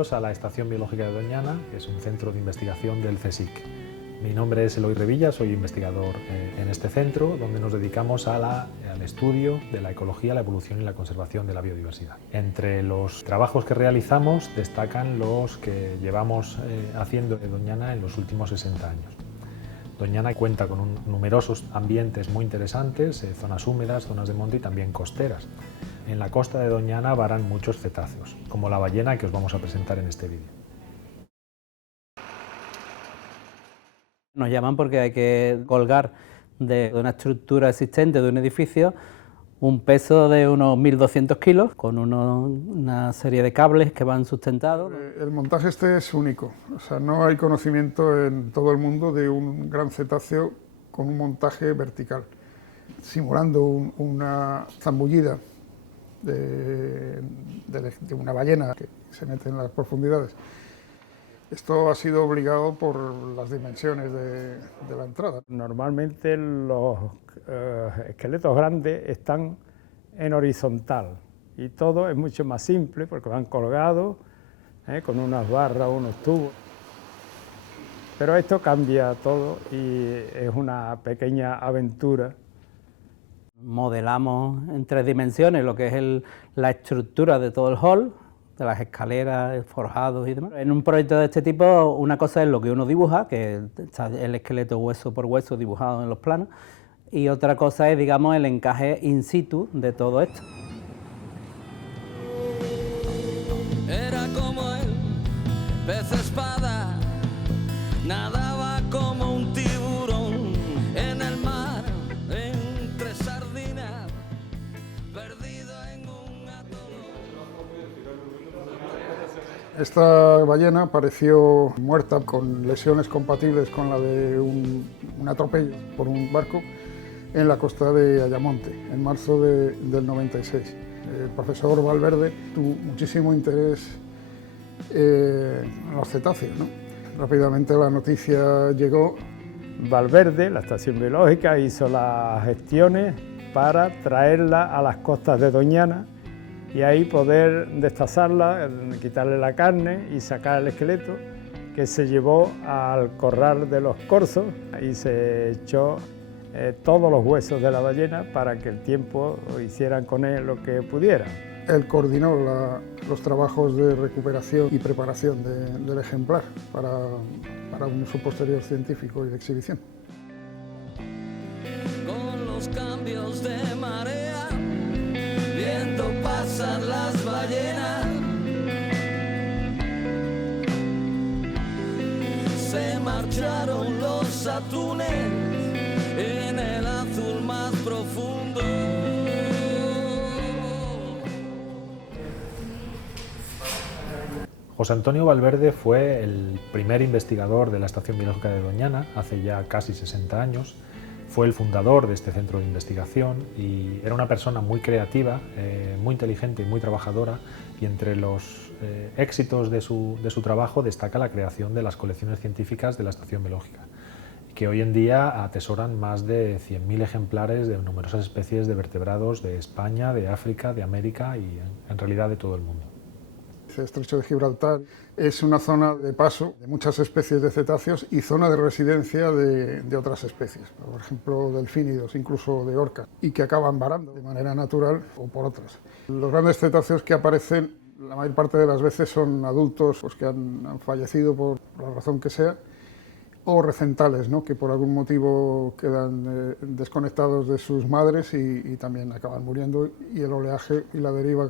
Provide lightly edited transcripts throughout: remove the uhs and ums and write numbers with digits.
Bienvenidos a la Estación Biológica de Doñana, que es un centro de investigación del CSIC. Mi nombre es Eloy Revilla, soy investigador en este centro, donde nos dedicamos al estudio de la ecología, la evolución y la conservación de la biodiversidad. Entre los trabajos que realizamos destacan los que llevamos haciendo de Doñana en los últimos 60 años. Doñana cuenta con numerosos ambientes muy interesantes, zonas húmedas, zonas de monte y también costeras. En la costa de Doñana varan muchos cetáceos, como la ballena que os vamos a presentar en este vídeo. Nos llaman porque hay que colgar de una estructura existente de un edificio un peso de unos 1.200 kilos con una serie de cables que van sustentados. El montaje este es único, o sea, no hay conocimiento en todo el mundo de un gran cetáceo con un montaje vertical, simulando una zambullida de una ballena que se mete en las profundidades. Esto ha sido obligado por las dimensiones de la entrada. Normalmente los esqueletos grandes están en horizontal y todo es mucho más simple porque van colgados con unas barras o unos tubos. Pero esto cambia todo y es una pequeña aventura. Modelamos en 3 dimensiones lo que es la estructura de todo el hall, de las escaleras, forjados y demás. En un proyecto de este tipo, una cosa es lo que uno dibuja, que está el esqueleto hueso por hueso dibujado en los planos, y otra cosa es, digamos, el encaje in situ de todo esto. Era como el pez espada, nadaba como un tiburón en el mar, entre sardinas, perdido en un atolón. Esta ballena apareció muerta con lesiones compatibles con la de un atropello por un barco en la costa de Ayamonte, en marzo del 96. El profesor Valverde tuvo muchísimo interés en los cetáceos, ¿no? Rápidamente la noticia llegó. Valverde, la estación biológica, hizo las gestiones para traerla a las costas de Doñana y ahí poder destazarla, quitarle la carne y sacar el esqueleto, que se llevó al corral de los corzos y se echó todos los huesos de la ballena para que el tiempo hicieran con él lo que pudieran. Él coordinó los trabajos de recuperación y preparación del ejemplar para un uso posterior científico y de exhibición. Con los cambios de marea, viendo pasar las ballenas, se marcharon los atunes en el azul más profundo. José Antonio Valverde fue el primer investigador de la Estación Biológica de Doñana hace ya casi 60 años. Fue el fundador de este centro de investigación y era una persona muy creativa, muy inteligente y muy trabajadora, y entre los éxitos de su trabajo destaca la creación de las colecciones científicas de la Estación Biológica, que hoy en día atesoran más de 100.000 ejemplares de numerosas especies de vertebrados de España, de África, de América y en realidad de todo el mundo. El Estrecho de Gibraltar es una zona de paso de muchas especies de cetáceos y zona de residencia de otras especies, por ejemplo delfínidos, incluso de orcas, y que acaban varando de manera natural o por otras. Los grandes cetáceos que aparecen la mayor parte de las veces son adultos pues, que han fallecido por la razón que sea, o recentales, ¿no? Que por algún motivo quedan desconectados de sus madres y también acaban muriendo, y el oleaje y la deriva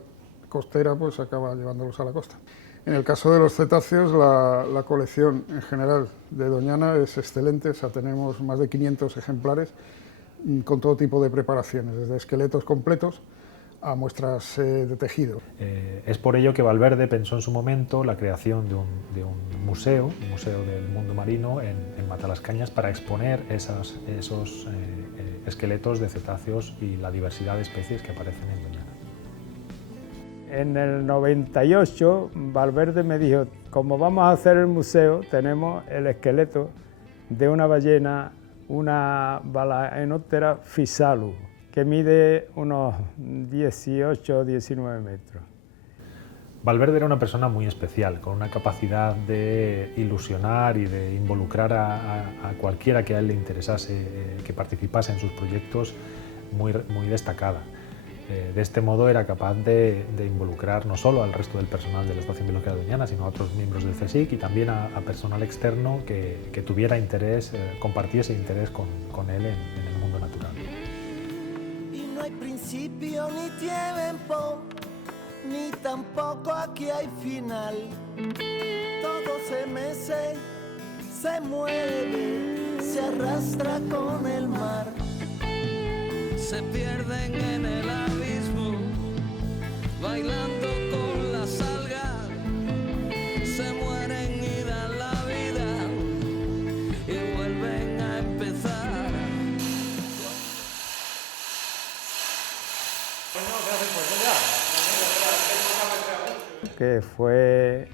costera pues acaba llevándolos a la costa. En el caso de los cetáceos, la colección en general de Doñana es excelente, o sea, tenemos más de 500 ejemplares con todo tipo de preparaciones, desde esqueletos completos a muestras de tejido. Es por ello que Valverde pensó en su momento la creación de un museo del mundo marino en Matalascañas para exponer esos esqueletos de cetáceos y la diversidad de especies que aparecen en Doñana. En el 98, Valverde me dijo, como vamos a hacer el museo, tenemos el esqueleto de una ballena, una Balaenoptera physalus, que mide unos 18 o 19 metros. Valverde era una persona muy especial, con una capacidad de ilusionar y de involucrar a cualquiera que a él le interesase, que participase en sus proyectos, muy destacada. De este modo era capaz de involucrar no solo al resto del personal de la Estación Biológica de Doñana, sino a otros miembros del CSIC y también a personal externo que tuviera interés, compartiese interés con él en el mundo natural. Y no hay principio ni tiempo, ni tampoco aquí hay final. Todo se mece, se mueve, se arrastra con el mar. Se pierden en el abismo, bailando con las algas. Se mueren y dan la vida y vuelven a empezar. Que fue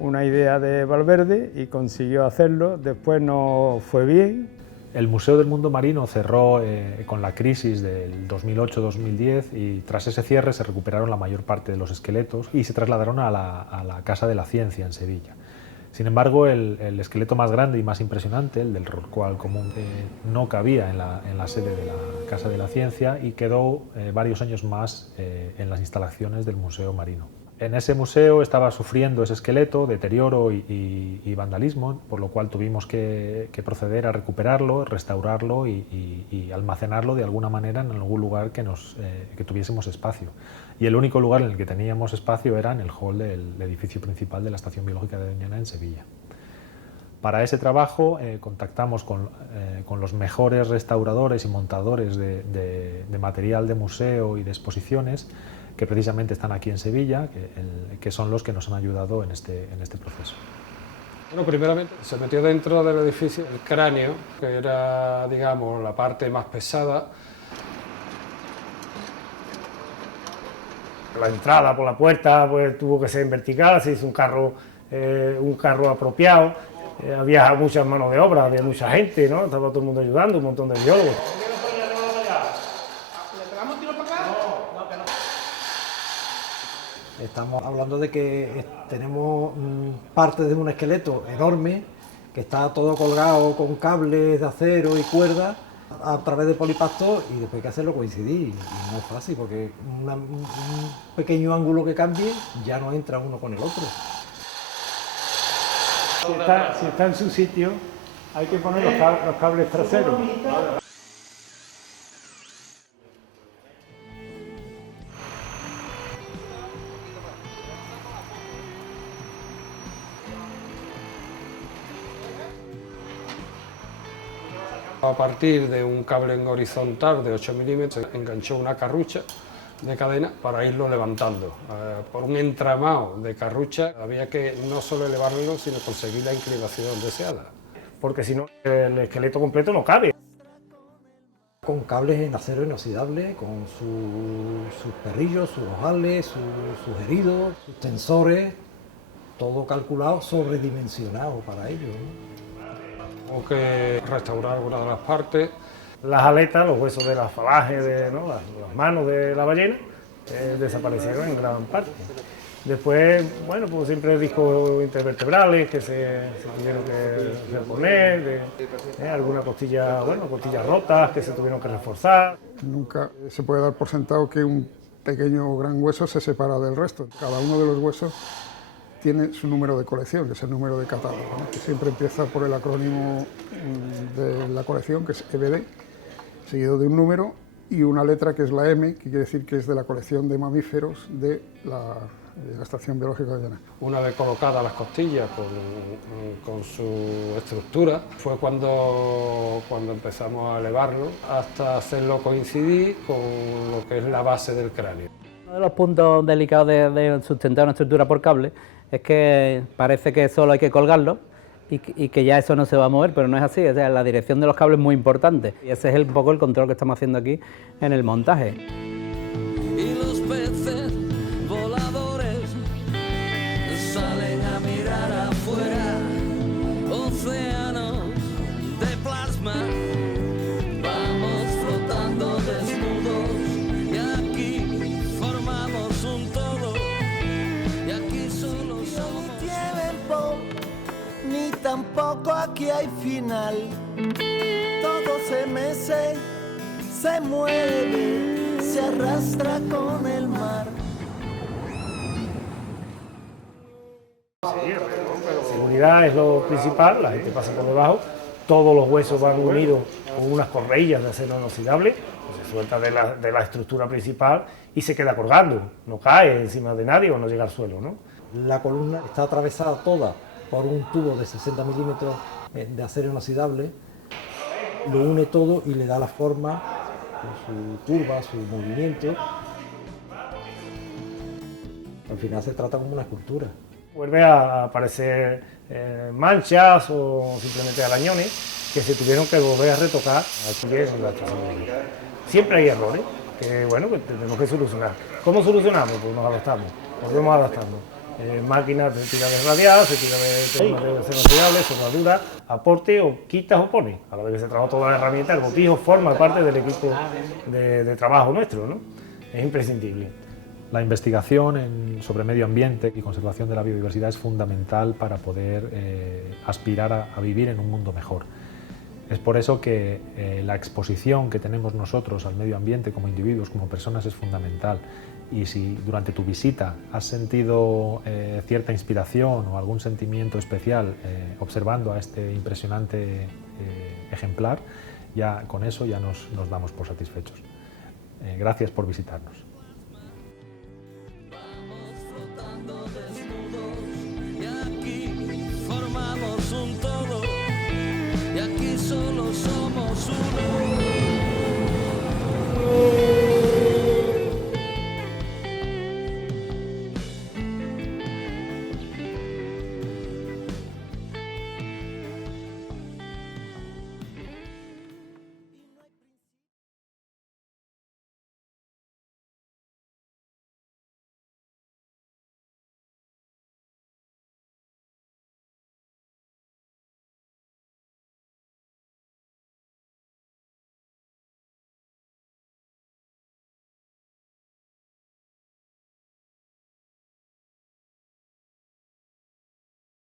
una idea de Valverde y consiguió hacerlo, después no fue bien. El Museo del Mundo Marino cerró con la crisis del 2008-2010 y tras ese cierre se recuperaron la mayor parte de los esqueletos y se trasladaron a la Casa de la Ciencia en Sevilla. Sin embargo, el esqueleto más grande y más impresionante, el del rorcual común, no cabía en la sede de la Casa de la Ciencia y quedó varios años más en las instalaciones del Museo Marino. En ese museo estaba sufriendo ese esqueleto deterioro y vandalismo, por lo cual tuvimos que proceder a recuperarlo, restaurarlo y almacenarlo de alguna manera en algún lugar que tuviésemos espacio. Y el único lugar en el que teníamos espacio era en el hall del edificio principal de la Estación Biológica de Doñana en Sevilla. Para ese trabajo contactamos con los mejores restauradores y montadores de material de museo y de exposiciones que precisamente están aquí en Sevilla, que son los que nos han ayudado en este proceso. Bueno, primeramente se metió dentro del edificio el cráneo, que era, digamos, la parte más pesada. La entrada por la puerta pues, tuvo que ser en vertical, se hizo un carro apropiado, había muchas manos de obra, había mucha gente, ¿no? Estaba todo el mundo ayudando, un montón de biólogos. Estamos hablando de que tenemos parte de un esqueleto enorme que está todo colgado con cables de acero y cuerdas a través de polipacto y después hay que hacerlo coincidir y no es fácil porque un pequeño ángulo que cambie ya no entra uno con el otro. Si está en su sitio hay que poner los cables traseros. A partir de un cable en horizontal de 8 milímetros se enganchó una carrucha de cadena para irlo levantando. Por un entramado de carrucha había que no solo elevarlo, sino conseguir la inclinación deseada. Porque si no, el esqueleto completo no cabe. Con cables en acero inoxidable, con sus perrillos, sus ojales, sus heridos, sus tensores, todo calculado, sobredimensionado para ello, ¿no? Hubo que restaurar algunas de las partes. Las aletas, los huesos de las falanges, las manos de la ballena, desaparecieron en gran parte. Después, bueno, pues siempre discos intervertebrales que se tuvieron que reponer, algunas costillas rotas que se tuvieron que reforzar. Nunca se puede dar por sentado que un pequeño o gran hueso se separa del resto. Cada uno de los huesos tiene su número de colección, que es el número de catálogo, ¿no? Que siempre empieza por el acrónimo de la colección, que es EBD, seguido de un número y una letra que es la M, que quiere decir que es de la colección de mamíferos de la Estación Biológica de Doñana. Una vez colocadas las costillas con su estructura, fue cuando empezamos a elevarlo hasta hacerlo coincidir con lo que es la base del cráneo. Uno de los puntos delicados de sustentar una estructura por cable es que parece que solo hay que colgarlo y que ya eso no se va a mover, pero no es así. O sea, la dirección de los cables es muy importante y ese es un poco el control que estamos haciendo aquí en el montaje. Y los peces voladores salen a mirar afuera, océanos de plasma, vamos flotando desnudos y aquí formamos un todo y aquí crece, se mueve, se arrastra con el mar. Seguridad es lo principal, la gente pasa por debajo, todos los huesos van unidos con unas correillas de acero inoxidable, se suelta de la estructura principal y se queda colgando, no cae encima de nadie o no llega al suelo, ¿no? La columna está atravesada toda por un tubo de 60 milímetros de acero inoxidable, lo une todo y le da la forma con su curva, su movimiento. Al final se trata como una escultura. Vuelve a aparecer manchas o simplemente arañones que se tuvieron que volver a retocar aquí en la estación de Guía. Siempre hay errores que, bueno, pues tenemos que solucionar. ¿Cómo solucionamos? Pues nos adaptamos, volvemos adaptando. Máquinas de tira de radial, se tira de acero inoxidable, soldadura, aporte o quitas o pones. A la vez que se trabaja toda la herramienta, el botijo forma parte del equipo de trabajo nuestro, ¿no? Es imprescindible. La investigación sobre medio ambiente y conservación de la biodiversidad es fundamental para poder aspirar a vivir en un mundo mejor. Es por eso que la exposición que tenemos nosotros al medio ambiente como individuos, como personas, es fundamental. Y si durante tu visita has sentido cierta inspiración o algún sentimiento especial observando a este impresionante ejemplar, ya con eso ya nos damos por satisfechos. Gracias por visitarnos.